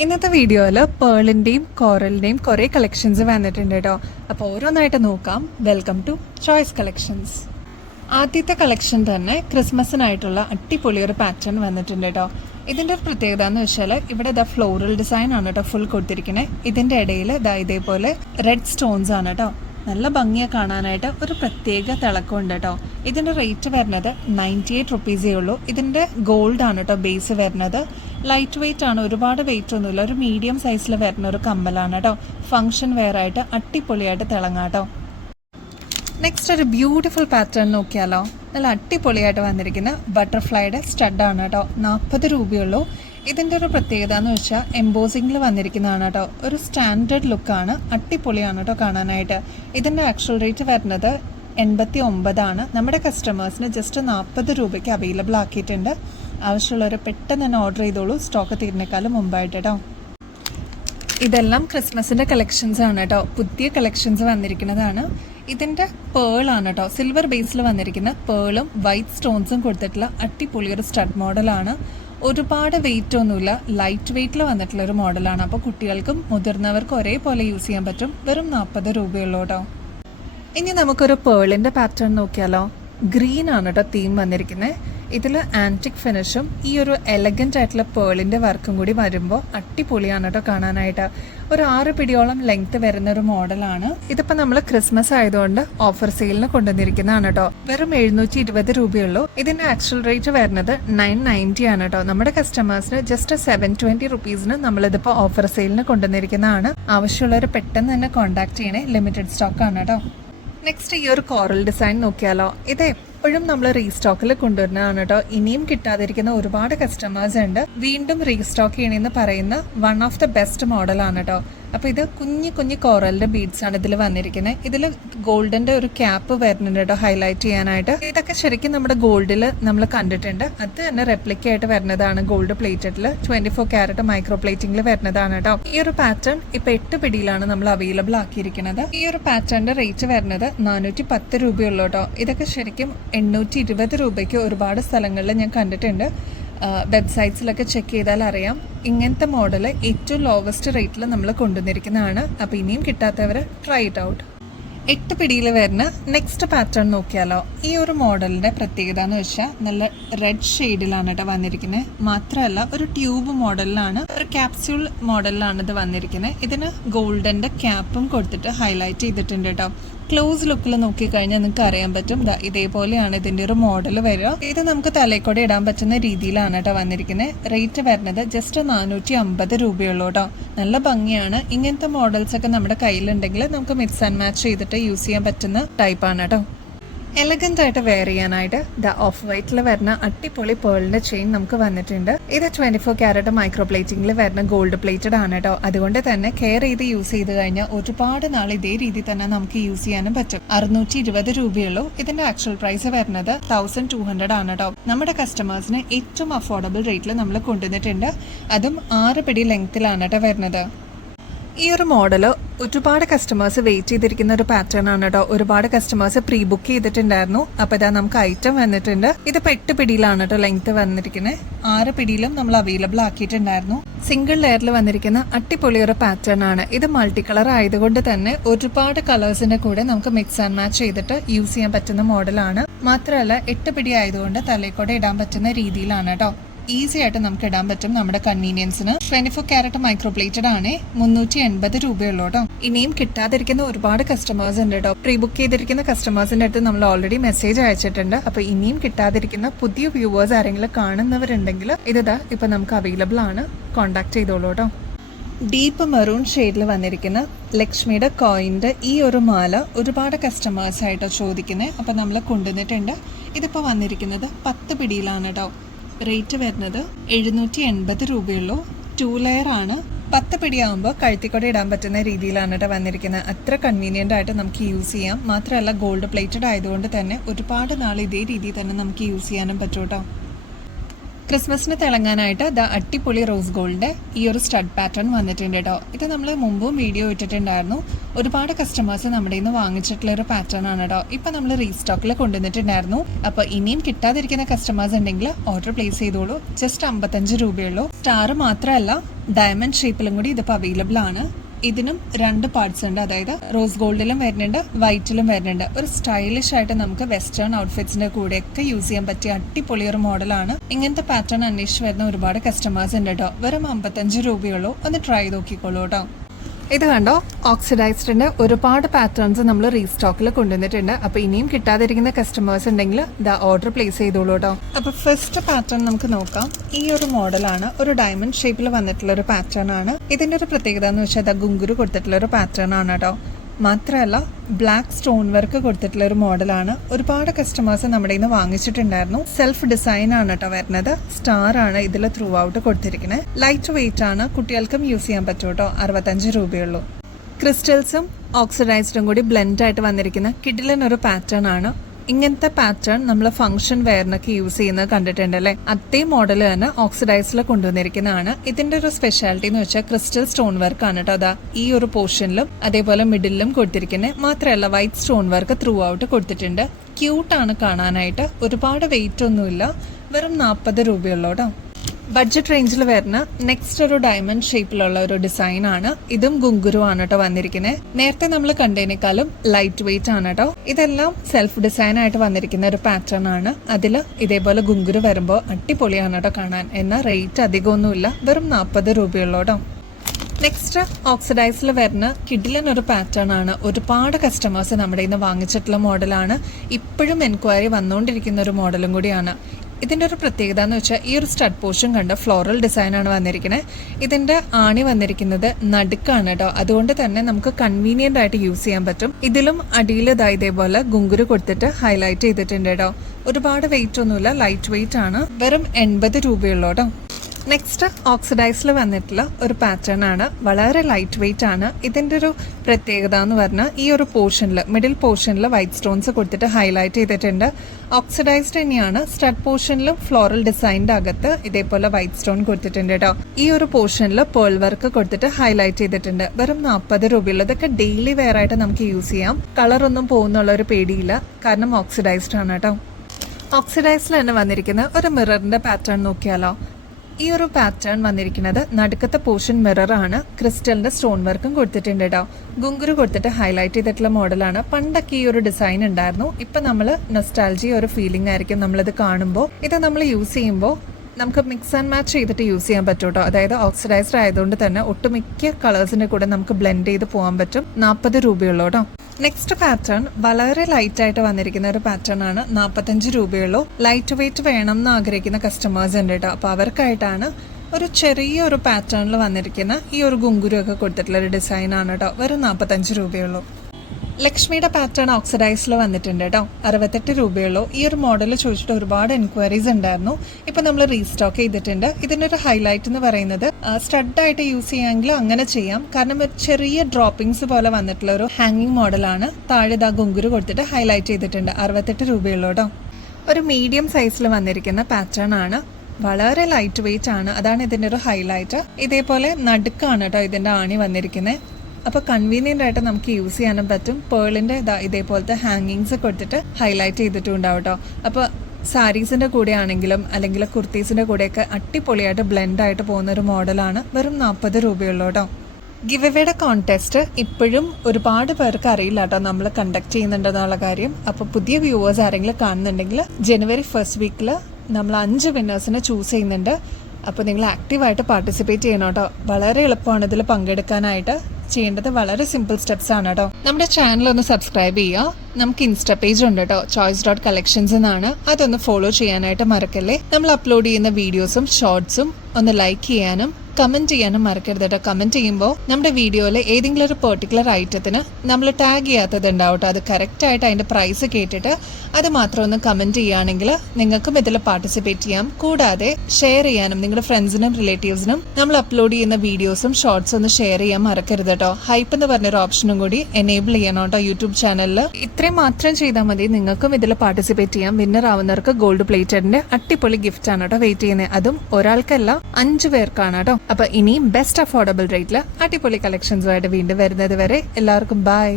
ഇന്നത്തെ വീഡിയോയിൽ പേളിൻ്റെയും കോറലിൻ്റെയും കുറേ കളക്ഷൻസ് വന്നിട്ടുണ്ട് കേട്ടോ. അപ്പോൾ ഓരോന്നായിട്ട് നോക്കാം. Welcome to choice collections. ആദ്യത്തെ കളക്ഷൻ തന്നെ ക്രിസ്മസിനായിട്ടുള്ള അടിപൊളി ഒരു പാറ്റേൺ വന്നിട്ടുണ്ട് കേട്ടോ. ഇതിൻ്റെ ഒരു പ്രത്യേകത എന്ന് വെച്ചാൽ ഇവിടെ ഫ്ലോറൽ ഡിസൈൻ ആണ് കേട്ടോ ഫുൾ കൊടുത്തിരിക്കുന്നത്. ഇതിൻ്റെ ഇടയിൽ ഇതേപോലെ റെഡ് സ്റ്റോൺസ് ആണ് കേട്ടോ. നല്ല ഭംഗിയെ കാണാനായിട്ട് ഒരു പ്രത്യേക തിളക്കമുണ്ട് കേട്ടോ. ഇതിൻ്റെ റേറ്റ് വരുന്നത് 98 റുപ്പീസേ ഉള്ളൂ. ഇതിൻ്റെ ഗോൾഡ് ആണ് കേട്ടോ ബേസ് വരുന്നത്. ലൈറ്റ് വെയിറ്റ് ആണ്, ഒരുപാട് വെയിറ്റ് ഒന്നുമില്ല. ഒരു മീഡിയം സൈസിൽ വരുന്ന ഒരു കമ്മലാണ് കേട്ടോ. ഫംഗ്ഷൻ വെയർ ആയിട്ട് അടിപൊളിയായിട്ട് തിളങ്ങാട്ടോ. നെക്സ്റ്റ് ഒരു ബ്യൂട്ടിഫുൾ പാറ്റേൺ നോക്കിയാലോ. നല്ല അടിപൊളിയായിട്ട് വന്നിരിക്കുന്ന ബട്ടർഫ്ലൈയുടെ സ്റ്റഡാണ് കേട്ടോ. 40 രൂപയുള്ളൂ. ഇതിൻ്റെ ഒരു പ്രത്യേകത എന്ന് വെച്ചാൽ എംബോസിങ്ങിൽ വന്നിരിക്കുന്നതാണ് കേട്ടോ. ഒരു സ്റ്റാൻഡേർഡ് ലുക്കാണ്, അടിപൊളിയാണ് കേട്ടോ കാണാനായിട്ട്. ഇതിൻ്റെ ആക്ച്വൽ റേറ്റ് വരുന്നത് 89 നമ്മുടെ കസ്റ്റമേഴ്സിന് ജസ്റ്റ് 40 രൂപയ്ക്ക് അവൈലബിൾ ആക്കിയിട്ടുണ്ട്. ആവശ്യമുള്ളവർ പെട്ടെന്ന് തന്നെ ഓർഡർ ചെയ്തോളൂ, സ്റ്റോക്ക് തീരുന്നേക്കാളും മുമ്പായിട്ട് കേട്ടോ. ഇതെല്ലാം ക്രിസ്മസിൻ്റെ കളക്ഷൻസ് ആണ് കേട്ടോ. പുതിയ കളക്ഷൻസ് വന്നിരിക്കുന്നതാണ്. ഇതിൻ്റെ പേളാണ് കേട്ടോ, സിൽവർ ബേസിൽ വന്നിരിക്കുന്ന പേളും വൈറ്റ് സ്റ്റോൺസും കൊടുത്തിട്ടുള്ള അടിപൊളി ഒരു സ്റ്റഡ് മോഡലാണ്. ഒരുപാട് വെയിറ്റ് ഒന്നുമില്ല, ലൈറ്റ് വെയിറ്റിൽ വന്നിട്ടുള്ള ഒരു മോഡലാണ്. അപ്പോൾ കുട്ടികൾക്കും മുതിർന്നവർക്കും ഒരേപോലെ യൂസ് ചെയ്യാൻ പറ്റും. വെറും 40 രൂപയുള്ളൂ കേട്ടോ. ഇനി നമുക്കൊരു പേളിൻ്റെ പാറ്റേൺ നോക്കിയാലോ. ഗ്രീൻ ആണ് കേട്ടോ തീം വന്നിരിക്കുന്നത്. ഇതിൽ ആൻറ്റിക് ഫിനിഷും ഈ ഒരു എലഗൻ്റ് ആയിട്ടുള്ള പേളിൻ്റെ വർക്കും കൂടി വരുമ്പോൾ അടിപൊളിയാണ് കേട്ടോ കാണാനായിട്ട്. ഒരു 6 പിടിയോളം ലെങ്ത് വരുന്ന ഒരു മോഡലാണ്. ഇതിപ്പോൾ നമ്മൾ ക്രിസ്മസ് ആയതുകൊണ്ട് ഓഫർ സെയിലിന് കൊണ്ടുവന്നിരിക്കുന്നതാണ് കേട്ടോ. വെറും 720 രൂപയുള്ളൂ. ഇതിൻ്റെ ആക്ച്വൽ റേറ്റ് വരുന്നത് 990 ആണ് കേട്ടോ. നമ്മുടെ കസ്റ്റമേഴ്സിന് ജസ്റ്റ് 720 റുപ്പീസിന് നമ്മളിതിപ്പോൾ ഓഫർ സെയിലിന് കൊണ്ടുവന്നിരിക്കുന്നതാണ്. ആവശ്യമുള്ളവർ പെട്ടെന്ന് തന്നെ കോൺടാക്ട് ചെയ്യണേ. ലിമിറ്റഡ് സ്റ്റോക്ക് ആണ് കേട്ടോ. നെക്സ്റ്റ് ഈ ഒരു കോറൽ ഡിസൈൻ നോക്കിയാലോ. ഇത് എപ്പോഴും നമ്മൾ റീസ്റ്റോക്കിൽ കൊണ്ടുവരുന്നതാണ് കേട്ടോ. ഇനിയും കിട്ടാതിരിക്കുന്ന ഒരുപാട് കസ്റ്റമേഴ്സ് ഉണ്ട്. വീണ്ടും റീസ്റ്റോക്ക് ചെയ്യണമെന്ന് പറയുന്ന വൺ ഓഫ് ദ ബെസ്റ്റ് മോഡലാണ് കേട്ടോ. അപ്പോൾ ഇത് കുഞ്ഞു കോറലിന്റെ ബീഡ്സ് ആണ് ഇതിൽ വന്നിരിക്കുന്നത്. ഇതിൽ ഗോൾഡിന്റെ ഒരു ക്യാപ്പ് വരുന്നുണ്ട് കേട്ടോ ഹൈലൈറ്റ് ചെയ്യാനായിട്ട്. ഇതൊക്കെ ശരിക്കും നമ്മുടെ ഗോൾഡിൽ നമ്മൾ കണ്ടിട്ടുണ്ട്. അത് തന്നെ റെപ്ലിക്ക ആയിട്ട് വരുന്നതാണ്. ഗോൾഡ് പ്ലേറ്റഡിൽ 24 ക്യാരറ്റ് മൈക്രോ പ്ലേറ്റിംഗിൽ വരുന്നതാണ് കേട്ടോ. ഈ ഒരു പാറ്റേൺ ഇപ്പൊ 8 പിടിയിലാണ് നമ്മൾ അവൈലബിൾ ആക്കിയിരിക്കുന്നത്. ഈ ഒരു പാറ്റേണിന്റെ റേറ്റ് വരുന്നത് 410 രൂപയുള്ളൂ കേട്ടോ. ഇതൊക്കെ ശരിക്കും 820 രൂപയ്ക്ക് ഒരുപാട് സ്ഥലങ്ങളിൽ ഞാൻ കണ്ടിട്ടുണ്ട്. വെബ്സൈറ്റ്സിലൊക്കെ ചെക്ക് ചെയ്താൽ അറിയാം. ഇങ്ങനത്തെ മോഡൽ ഏറ്റവും ലോവസ്റ്റ് റേറ്റിൽ നമ്മൾ കൊണ്ടുവന്നിരിക്കുന്നതാണ്. അപ്പോൾ ഇനിയും കിട്ടാത്തവർ ട്രൈ ഇറ്റ് ഔട്ട്. 8 പിടിയിൽ വരുന്ന നെക്സ്റ്റ് പാറ്റേൺ നോക്കിയാലോ. ഈ ഒരു മോഡലിന്റെ പ്രത്യേകത എന്ന് വെച്ചാൽ നല്ല റെഡ് ഷെയ്ഡിലാണ് കേട്ടോ വന്നിരിക്കുന്നത്. മാത്രമല്ല ഒരു ട്യൂബ് മോഡലിലാണ്, ഒരു ക്യാപ്സ്യൂൾ മോഡലിലാണ് ഇത് വന്നിരിക്കുന്നത്. ഇതിന് ഗോൾഡന്റെ ക്യാപ്പും കൊടുത്തിട്ട് ഹൈലൈറ്റ് ചെയ്തിട്ടുണ്ട് കേട്ടോ. ക്ലോസ് ലുക്കിൽ നോക്കിക്കഴിഞ്ഞാൽ നിങ്ങൾക്ക് അറിയാൻ പറ്റും. ഇതേപോലെയാണ് ഇതിന്റെ ഒരു മോഡൽ വരിക. ഇത് നമുക്ക് തലയിൽ ഇടാൻ പറ്റുന്ന രീതിയിലാണ് കേട്ടോ വന്നിരിക്കുന്നത്. റേറ്റ് വരുന്നത് ജസ്റ്റ് 450 രൂപയുള്ളൂ കേട്ടോ. നല്ല ഭംഗിയാണ്. ഇങ്ങനത്തെ മോഡൽസ് ഒക്കെ നമ്മുടെ കയ്യിലുണ്ടെങ്കിൽ നമുക്ക് മിക്സ് ആൻഡ് മാച്ച് ചെയ്തിട്ട് യൂസ് ചെയ്യാൻ പറ്റുന്ന ടൈപ്പാണ് കേട്ടോ. എലഗന്റ് ആയിട്ട് വെയർ ചെയ്യാനായിട്ട് ഓഫ് വൈറ്റിൽ വരുന്ന അടിപൊളി പേളിന്റെ ചെയിൻ നമുക്ക് വന്നിട്ടുണ്ട്. ഇത് 24 ക്യാരറ്റ് മൈക്രോ പ്ലേറ്റിംഗിൽ വരുന്ന ഗോൾഡ് പ്ലേറ്റഡ് ആണ് കേട്ടോ. അതുകൊണ്ട് തന്നെ കെയർ ചെയ്ത് യൂസ് ചെയ്ത് കഴിഞ്ഞാൽ ഒരുപാട് നാൾ ഇതേ രീതി തന്നെ നമുക്ക് യൂസ് ചെയ്യാനും പറ്റും. 620 രൂപയുള്ളൂ. ഇതിന്റെ ആക്ച്വൽ പ്രൈസ് വരുന്നത് 1200 ആണ് കേട്ടോ. നമ്മുടെ കസ്റ്റമേഴ്സിന് ഏറ്റവും അഫോർഡബിൾ റേറ്റിൽ നമ്മൾ കൊണ്ടുവന്നിട്ടുണ്ട്. അതും 6 പിടി ലെങ്ത്തിലാണ് കേട്ടോ വരുന്നത്. ഈ ഒരു മോഡൽ ഒരുപാട് കസ്റ്റമേഴ്സ് വെയിറ്റ് ചെയ്തിരിക്കുന്ന ഒരു പാറ്റേൺ ആണ് കേട്ടോ. ഒരുപാട് കസ്റ്റമേഴ്സ് പ്രീ ബുക്ക് ചെയ്തിട്ടുണ്ടായിരുന്നു. അപ്പോൾ ഇതാ നമുക്ക് ഐറ്റം വന്നിട്ടുണ്ട്. ഇതിപ്പോൾ 8 പിടിയിലാണ് കേട്ടോ ലെങ്ത് വന്നിരിക്കുന്നത്. 6 പിടിയിലും നമ്മൾ അവൈലബിൾ ആക്കിയിട്ടുണ്ടായിരുന്നു. സിംഗിൾ ലെയറിൽ വന്നിരിക്കുന്ന അടിപൊളി ഒരു പാറ്റേൺ ആണ്. ഇത് മൾട്ടി കളർ ആയതുകൊണ്ട് തന്നെ ഒരുപാട് കളേഴ്സിന്റെ കൂടെ നമുക്ക് മിക്സ് ആൻഡ് മാച്ച് ചെയ്തിട്ട് യൂസ് ചെയ്യാൻ പറ്റുന്ന മോഡലാണ്. മാത്രമല്ല 8 പിടി ആയതുകൊണ്ട് തലയിൽ കൂടെ ഇടാൻ പറ്റുന്ന രീതിയിലാണ് കേട്ടോ. ഈസി ആയിട്ട് നമുക്ക് ഇടാൻ പറ്റും നമ്മുടെ കൺവീനിയൻസിന്. 24 ക്യാരറ്റ് മൈക്രോ പ്ലേറ്റഡ് ആണ്. 380 രൂപയുള്ളൂ കേട്ടോ. ഇനിയും കിട്ടാതിരിക്കുന്ന ഒരുപാട് കസ്റ്റമേഴ്സ് ഉണ്ട് കേട്ടോ. പ്രീ ബുക്ക് ചെയ്തിരിക്കുന്ന കസ്റ്റമേഴ്സിന്റെ അടുത്ത് നമ്മൾ ഓൾറെഡി മെസ്സേജ് അയച്ചിട്ടുണ്ട്. അപ്പൊ ഇനിയും കിട്ടാതിരിക്കുന്ന പുതിയ വ്യൂവേഴ്സ് ആരെങ്കിലും കാണുന്നവരുണ്ടെങ്കിൽ ഇതാ ഇപ്പൊ നമുക്ക് അവൈലബിൾ ആണ്. കോണ്ടാക്ട് ചെയ്തോളൂ കേട്ടോ. ഡീപ്പ് മെറൂൺ ഷെയ്ഡിൽ വന്നിരിക്കുന്ന ലക്ഷ്മിയുടെ കോയിന്റെ ഈ ഒരു മാല ഒരുപാട് കസ്റ്റമേഴ്സ് ആയിട്ടോ ചോദിക്കുന്നത്. അപ്പൊ നമ്മൾ കൊണ്ടുവന്നിട്ടുണ്ട്. ഇതിപ്പോ വന്നിരിക്കുന്നത് 10 പിടിയിലാണ് കേട്ടോ. റേറ്റ് വരുന്നത് 780 രൂപയുള്ളൂ. 2 ലെയർ ആണ്. 10 പിടിയാകുമ്പോൾ കഴുത്തിക്കൂടെ ഇടാൻ പറ്റുന്ന രീതിയിലാണ് കേട്ടോ വന്നിരിക്കുന്നത്. അത്ര കൺവീനിയൻ്റ് ആയിട്ട് നമുക്ക് യൂസ് ചെയ്യാം. മാത്രമല്ല ഗോൾഡ് പ്ലേറ്റഡ് ആയതുകൊണ്ട് തന്നെ ഒരുപാട് നാൾ ഇതേ രീതിയിൽ തന്നെ നമുക്ക് യൂസ് ചെയ്യാനും പറ്റും കേട്ടോ. ക്രിസ്മസിന് തിളങ്ങാനായിട്ട് ദ അട്ടിപ്പൊളി റോസ് ഗോൾഡിന്റെ ഈ ഒരു സ്റ്റഡ് പാറ്റേൺ വന്നിട്ടുണ്ട് കേട്ടോ. ഇത് നമ്മൾ മുമ്പും വീഡിയോ ഇട്ടിട്ടുണ്ടായിരുന്നു. ഒരുപാട് കസ്റ്റമേഴ്സ് നമ്മുടെ നിന്ന് വാങ്ങിച്ചിട്ടുള്ള ഒരു പാറ്റേൺ ആണ് കേട്ടോ. ഇപ്പൊ നമ്മൾ റീസ്റ്റോക്കിൽ കൊണ്ടുവന്നിട്ടുണ്ടായിരുന്നു. അപ്പൊ ഇനിയും കിട്ടാതിരിക്കുന്ന കസ്റ്റമേഴ്സ് ഉണ്ടെങ്കിൽ ഓർഡർ പ്ലേസ് ചെയ്തോളൂ. ജസ്റ്റ് 55 രൂപയുള്ളൂ. സ്റ്റാർ മാത്രമല്ല, ഡയമണ്ട് ഷേപ്പിലും കൂടി ഇതിപ്പോൾ അവൈലബിൾ ആണ്. ഇതിനും 2 പാർട്സ് ഉണ്ട്, അതായത് റോസ് ഗോൾഡിലും വരുന്നുണ്ട്, വൈറ്റിലും വരുന്നുണ്ട്. ഒരു സ്റ്റൈലിഷ് ആയിട്ട് നമുക്ക് വെസ്റ്റേൺ ഔട്ട്ഫിറ്റ്സിന്റെ കൂടെയൊക്കെ യൂസ് ചെയ്യാൻ പറ്റിയ അടിപൊളി ഒരു മോഡലാണ്. ഇങ്ങനത്തെ പാറ്റേൺ അന്വേഷിച്ച് വരുന്ന ഒരുപാട് കസ്റ്റമേഴ്സ് ഉണ്ട് കേട്ടോ. വെറും 55 രൂപയുള്ളൂ. ഒന്ന് ട്രൈ നോക്കിക്കോളൂ കേട്ടോ. ഇത് കണ്ടോ, ഓക്സിഡൈസ്ഡിന്റെ ഒരുപാട് പാറ്റേൺസ് നമ്മൾ റീസ്റ്റോക്കിൽ കൊണ്ടുവന്നിട്ടുണ്ട്. അപ്പൊ ഇനിയും കിട്ടാതിരിക്കുന്ന കസ്റ്റമേഴ്സ് ഉണ്ടെങ്കിൽ ഇതാ ഓർഡർ പ്ലേസ് ചെയ്തോളൂ കേട്ടോ. അപ്പൊ ഫസ്റ്റ് പാറ്റേൺ നമുക്ക് നോക്കാം. ഈ ഒരു മോഡലാണ്, ഒരു ഡയമണ്ട് ഷേപ്പിൽ വന്നിട്ടുള്ള ഒരു പാറ്റേൺ ആണ്. ഇതിന്റെ ഒരു പ്രത്യേകത എന്ന് വെച്ചാൽ ഗുങ്കുരു കൊടുത്തിട്ടുള്ള ഒരു പാറ്റേൺ ആണ് കേട്ടോ. മാത്രമല്ല ബ്ലാക്ക് സ്റ്റോൺ വർക്ക് കൊടുത്തിട്ടുള്ള ഒരു മോഡലാണ്. ഒരുപാട് കസ്റ്റമേഴ്സ് നമ്മുടെ നിന്ന് വാങ്ങിച്ചിട്ടുണ്ടായിരുന്നു. സെൽഫ് ഡിസൈൻ ആണ് കേട്ടോ വരുന്നത്. സ്റ്റാർ ആണ് ഇതിൽ ത്രൂ ഔട്ട് കൊടുത്തിരിക്കുന്നത്. ലൈറ്റ് വെയിറ്റ് ആണ്, കുട്ടികൾക്കും യൂസ് ചെയ്യാൻ പറ്റും കേട്ടോ. 65 രൂപയുള്ളൂ. ക്രിസ്റ്റൽസും ഓക്സിഡൈസ്ഡും കൂടി ബ്ലെൻഡ് ആയിട്ട് വന്നിരിക്കുന്ന കിഡിലൻ ഒരു പാറ്റേൺ ആണ്. ഇങ്ങനത്തെ പാറ്റേൺ നമ്മൾ ഫംഗ്ഷൻ വെയറിനൊക്കെ യൂസ് ചെയ്യുന്നത് കണ്ടിട്ടുണ്ടല്ലേ. അതേ മോഡൽ തന്നെ ഓക്സിഡൈസിൽ കൊണ്ടുവന്നിരിക്കുന്നതാണ്. ഇതിന്റെ ഒരു സ്പെഷ്യാലിറ്റി എന്ന് വെച്ചാൽ ക്രിസ്റ്റൽ സ്റ്റോൺ വർക്ക് ആണ് കേട്ടോ. അതാ ഈ ഒരു പോർഷനിലും അതേപോലെ മിഡിലും കൊടുത്തിരിക്കുന്നത്. മാത്രമല്ല white stone work through out കൊടുത്തിട്ടുണ്ട്. ക്യൂട്ടാണ് കാണാനായിട്ട്. ഒരുപാട് വെയിറ്റ് ഒന്നുമില്ല. വെറും 40 രൂപയുള്ളൂ കേട്ടോ. ബഡ്ജറ്റ് റേഞ്ചിൽ വരുന്ന നെക്സ്റ്റ് ഒരു ഡയമണ്ട് ഷേപ്പിലുള്ള ഒരു ഡിസൈൻ ആണ്. ഇതും ഗുങ്കുരു ആണ് കേട്ടോ വന്നിരിക്കുന്നത്. നേരത്തെ നമ്മൾ കണ്ടതിനേക്കാളും ലൈറ്റ് വെയിറ്റ് ആണ് കേട്ടോ. ഇതെല്ലാം സെൽഫ് ഡിസൈൻ ആയിട്ട് വന്നിരിക്കുന്ന ഒരു പാറ്റേൺ ആണ്. അതിൽ ഇതേപോലെ ഗുങ്കുരു വരുമ്പോൾ അടിപൊളിയാണ് കേട്ടോ കാണാൻ. എന്നാൽ റേറ്റ് അധികമൊന്നുമില്ല. വെറും 40 രൂപയുള്ളൂ കേട്ടോ. നെക്സ്റ്റ് ഓക്സിഡൈസിൽ വരുന്ന കിഡിലൻ ഒരു പാറ്റേൺ ആണ്. ഒരുപാട് കസ്റ്റമേഴ്സ് നമ്മുടെ നിന്ന് വാങ്ങിച്ചിട്ടുള്ള മോഡലാണ്. ഇപ്പോഴും എൻക്വയറി വന്നുകൊണ്ടിരിക്കുന്ന ഒരു മോഡലും കൂടിയാണ്. ഇതിൻ്റെ ഒരു പ്രത്യേകത എന്ന് വെച്ചാൽ ഈ ഒരു സ്റ്റഡ് പോർഷൻ കണ്ട ഫ്ലോറൽ ഡിസൈൻ ആണ് വന്നിരിക്കുന്നത്. ഇതിന്റെ ആണി വന്നിരിക്കുന്നത് നടുക്കാണ് കേട്ടോ. അതുകൊണ്ട് തന്നെ നമുക്ക് കൺവീനിയന്റ് ആയിട്ട് യൂസ് ചെയ്യാൻ പറ്റും. ഇതിലും അടിയിൽ ഇതേപോലെ ഗുങ്കുരു കൊടുത്തിട്ട് ഹൈലൈറ്റ് ചെയ്തിട്ടുണ്ട് കേട്ടോ. ഒരുപാട് വെയിറ്റ് ഒന്നുമില്ല, ലൈറ്റ് വെയിറ്റ് ആണ്. വെറും 80 രൂപയുള്ളൂ കേട്ടോ. നെക്സ്റ്റ് ഓക്സിഡൈസിൽ വന്നിട്ടുള്ള ഒരു പാറ്റേൺ ആണ്. വളരെ ലൈറ്റ് വെയിറ്റ് ആണ്. ഇതിന്റെ ഒരു പ്രത്യേകത എന്ന് പറഞ്ഞാൽ ഈ ഒരു പോർഷനിൽ മിഡിൽ പോർഷനിൽ വൈറ്റ് സ്റ്റോൺസ് കൊടുത്തിട്ട് ഹൈലൈറ്റ് ചെയ്തിട്ടുണ്ട്. ഓക്സിഡൈസ്ഡ് തന്നെയാണ്. സ്റ്റഡ് പോർഷനിലും ഫ്ലോറൽ ഡിസൈനിന്റെ അകത്ത് ഇതേപോലെ വൈറ്റ് സ്റ്റോൺ കൊടുത്തിട്ടുണ്ട് കേട്ടോ. ഈ ഒരു പോർഷനിൽ പേൾ വർക്ക് കൊടുത്തിട്ട് ഹൈലൈറ്റ് ചെയ്തിട്ടുണ്ട്. വെറും 40 രൂപയുള്ളൂ. ഇതൊക്കെ ഡെയിലി വെയർ ആയിട്ട് നമുക്ക് യൂസ് ചെയ്യാം. കളർ ഒന്നും പോകുന്നുള്ള ഒരു പേടിയില്ല, കാരണം ഓക്സിഡൈസ്ഡ് ആണ് കേട്ടോ. ഓക്സിഡൈസിൽ തന്നെ വന്നിരിക്കുന്ന ഒരു മിററിന്റെ പാറ്റേൺ നോക്കിയാലോ. ഈ ഒരു പാറ്റേൺ വന്നിരിക്കുന്നത് നടുക്കത്തെ പോർഷൻ മിറർ ആണ്. ക്രിസ്റ്റലിന്റെ സ്റ്റോൺ വർക്കും കൊടുത്തിട്ടുണ്ട് കേട്ടോ. ഗുങ്കുരു കൊടുത്തിട്ട് ഹൈലൈറ്റ് ചെയ്തിട്ടുള്ള മോഡലാണ്. പണ്ടൊക്കെ ഈ ഒരു ഡിസൈൻ ഉണ്ടായിരുന്നു. ഇപ്പൊ നമ്മൾ നൊസ്റ്റാൾജി ഒരു ഫീലിംഗ് ആയിരിക്കും നമ്മളിത് കാണുമ്പോൾ. ഇത് നമ്മൾ യൂസ് ചെയ്യുമ്പോൾ നമുക്ക് മിക്സ് ആൻഡ് മാച്ച് ചെയ്തിട്ട് യൂസ് ചെയ്യാൻ പറ്റും കേട്ടോ. അതായത് ഓക്സിഡൈസ്ഡ് ആയതുകൊണ്ട് തന്നെ ഒട്ടുമിക്ക കളേഴ്സിന്റെ കൂടെ നമുക്ക് ബ്ലെൻഡ് ചെയ്ത് പോകാൻ പറ്റും. 40 രൂപയുള്ളൂ കേട്ടോ. നെക്സ്റ്റ് പാറ്റേൺ വളരെ ലൈറ്റ് ആയിട്ട് വന്നിരിക്കുന്ന ഒരു പാറ്റേൺ ആണ്. 45 രൂപയുള്ളൂ. ലൈറ്റ് വെയിറ്റ് വേണം എന്ന് ആഗ്രഹിക്കുന്ന കസ്റ്റമേഴ്സ് ഉണ്ട് കേട്ടോ. അപ്പൊ അവർക്കായിട്ടാണ് ഒരു ചെറിയ ഒരു പാറ്റേണിൽ വന്നിരിക്കുന്ന ഈ ഒരു ഗുങ്കുരു ഒക്കെ കൊടുത്തിട്ടുള്ള ഒരു ഡിസൈൻ ആണ് കേട്ടോ. വെറും 45 രൂപയുള്ളൂ. ലക്ഷ്മിയുടെ പാറ്റേൺ ഓക്സിഡൈസിൽ വന്നിട്ടുണ്ട് കേട്ടോ. 68 രൂപയുള്ളൂ. ഈ ഒരു മോഡൽ ചോദിച്ചിട്ട് ഒരുപാട് എൻക്വയറീസ് ഉണ്ടായിരുന്നു. ഇപ്പൊ നമ്മൾ റീസ്റ്റോക്ക് ചെയ്തിട്ടുണ്ട്. ഇതിന്റെ ഒരു ഹൈലൈറ്റ് എന്ന് പറയുന്നത് സ്റ്റഡായിട്ട് യൂസ് ചെയ്യാമെങ്കിൽ അങ്ങനെ ചെയ്യാം. കാരണം ഒരു ചെറിയ ഡ്രോപ്പിംഗ്സ് പോലെ വന്നിട്ടുള്ള ഒരു ഹാങ്ങിങ് മോഡലാണ്. താഴെ ഗുങ്കുരു കൊടുത്തിട്ട് ഹൈലൈറ്റ് ചെയ്തിട്ടുണ്ട്. 68 രൂപയുള്ളൂ കേട്ടോ. ഒരു മീഡിയം സൈസിൽ വന്നിരിക്കുന്ന പാറ്റേൺ ആണ്. വളരെ ലൈറ്റ് വെയിറ്റ് ആണ്. അതാണ് ഇതിന്റെ ഒരു ഹൈലൈറ്റ്. ഇതേപോലെ നടുക്കാണ് കേട്ടോ ഇതിന്റെ ആണി വന്നിരിക്കുന്നത്. അപ്പോൾ കൺവീനിയന്റ് ആയിട്ട് നമുക്ക് യൂസ് ചെയ്യാനും പറ്റും. പേളിന്റെ ഇതേപോലത്തെ ഹാങ്ങിങ്സ് കൊടുത്തിട്ട് ഹൈലൈറ്റ് ചെയ്തിട്ടുണ്ടാവും കേട്ടോ. അപ്പോൾ സാരീസിന്റെ കൂടെ ആണെങ്കിലും അല്ലെങ്കിൽ കുർത്തീസിന്റെ കൂടെയൊക്കെ അടിപൊളിയായിട്ട് ബ്ലെൻഡ് ആയിട്ട് പോകുന്ന ഒരു മോഡലാണ്. വെറും 40 രൂപയുള്ളൂ കേട്ടോ. ഗിവ് എവേയുടെ കോൺടെസ്റ്റ് ഇപ്പോഴും ഒരുപാട് പേർക്ക് അറിയില്ല കേട്ടോ നമ്മൾ കണ്ടക്ട് ചെയ്യുന്നുണ്ടെന്നുള്ള കാര്യം. അപ്പോൾ പുതിയ വ്യൂവേഴ്സ് ആരെങ്കിലും കാണുന്നുണ്ടെങ്കിൽ ജനുവരി 1st വീക്കിൽ നമ്മൾ 5 വിന്നേഴ്സിനെ ചൂസ് ചെയ്യുന്നുണ്ട്. അപ്പോൾ നിങ്ങൾ ആക്റ്റീവായിട്ട് പാർട്ടിസിപ്പേറ്റ് ചെയ്യണം കേട്ടോ. വളരെ എളുപ്പമാണ് ഇതിൽ പങ്കെടുക്കാനായിട്ട്. ചെയ്യേണ്ടത് വളരെ സിമ്പിൾ സ്റ്റെപ്സ് ആണ് കേട്ടോ. നമ്മുടെ ചാനൽ ഒന്ന് സബ്സ്ക്രൈബ് ചെയ്യുക. നമുക്ക് ഇൻസ്റ്റാ പേജ് ഉണ്ട് കേട്ടോ, choice.collections എന്നാണ്. അതൊന്ന് ഫോളോ ചെയ്യാനായിട്ട് മറക്കല്ലേ. നമ്മൾ അപ്ലോഡ് ചെയ്യുന്ന വീഡിയോസും ഷോർട്സും ഒന്ന് ലൈക്ക് ചെയ്യാനും കമന്റ് ചെയ്യാനും മറക്കരുത് കേട്ടോ. കമന്റ് ചെയ്യുമ്പോൾ നമ്മുടെ വീഡിയോയിൽ ഏതെങ്കിലും ഒരു പെർട്ടിക്കുലർ ഐറ്റത്തിന് നമ്മൾ ടാഗ് ചെയ്യാത്തത് ഉണ്ടാവും കേട്ടോ. അത് കറക്റ്റ് ആയിട്ട് അതിന്റെ പ്രൈസ് കേട്ടിട്ട് അത് മാത്രം ഒന്ന് കമന്റ് ചെയ്യുകയാണെങ്കിൽ നിങ്ങൾക്കും ഇതിൽ പാർട്ടിസിപ്പേറ്റ് ചെയ്യാം. കൂടാതെ ഷെയർ ചെയ്യാനും നിങ്ങളുടെ ഫ്രണ്ട്സിനും റിലേറ്റീവ്സിനും നമ്മൾ അപ്ലോഡ് ചെയ്യുന്ന വീഡിയോസും ഷോർട്സും ഒന്ന് ഷെയർ ചെയ്യാൻ മറക്കരുത് കേട്ടോ. ഹൈപ്പ് എന്ന് പറഞ്ഞൊരു ഓപ്ഷനും കൂടി എനേബിൾ ചെയ്യണം കേട്ടോ യൂട്യൂബ് ചാനലിൽ. ഇത്രയും മാത്രം ചെയ്താൽ മതി, നിങ്ങൾക്കും ഇതിൽ പാർട്ടിസിപ്പേറ്റ് ചെയ്യാം. വിന്നർ ആവുന്നവർക്ക് ഗോൾഡ് പ്ലേറ്റഡിന്റെ അടിപൊളി ഗിഫ്റ്റ് ആണ് കേട്ടോ വെയിറ്റ് ചെയ്യുന്നത്. അതും ഒരാൾക്കല്ല 5 പേർക്കാണ് കേട്ടോ. അപ്പൊ ഇനിയും ബെസ്റ്റ് അഫോർഡബിൾ റേറ്റിൽ അടിപൊളി കളക്ഷൻസുമായിട്ട് വീണ്ടും വരുന്നത് വരെ എല്ലാവർക്കും ബൈ.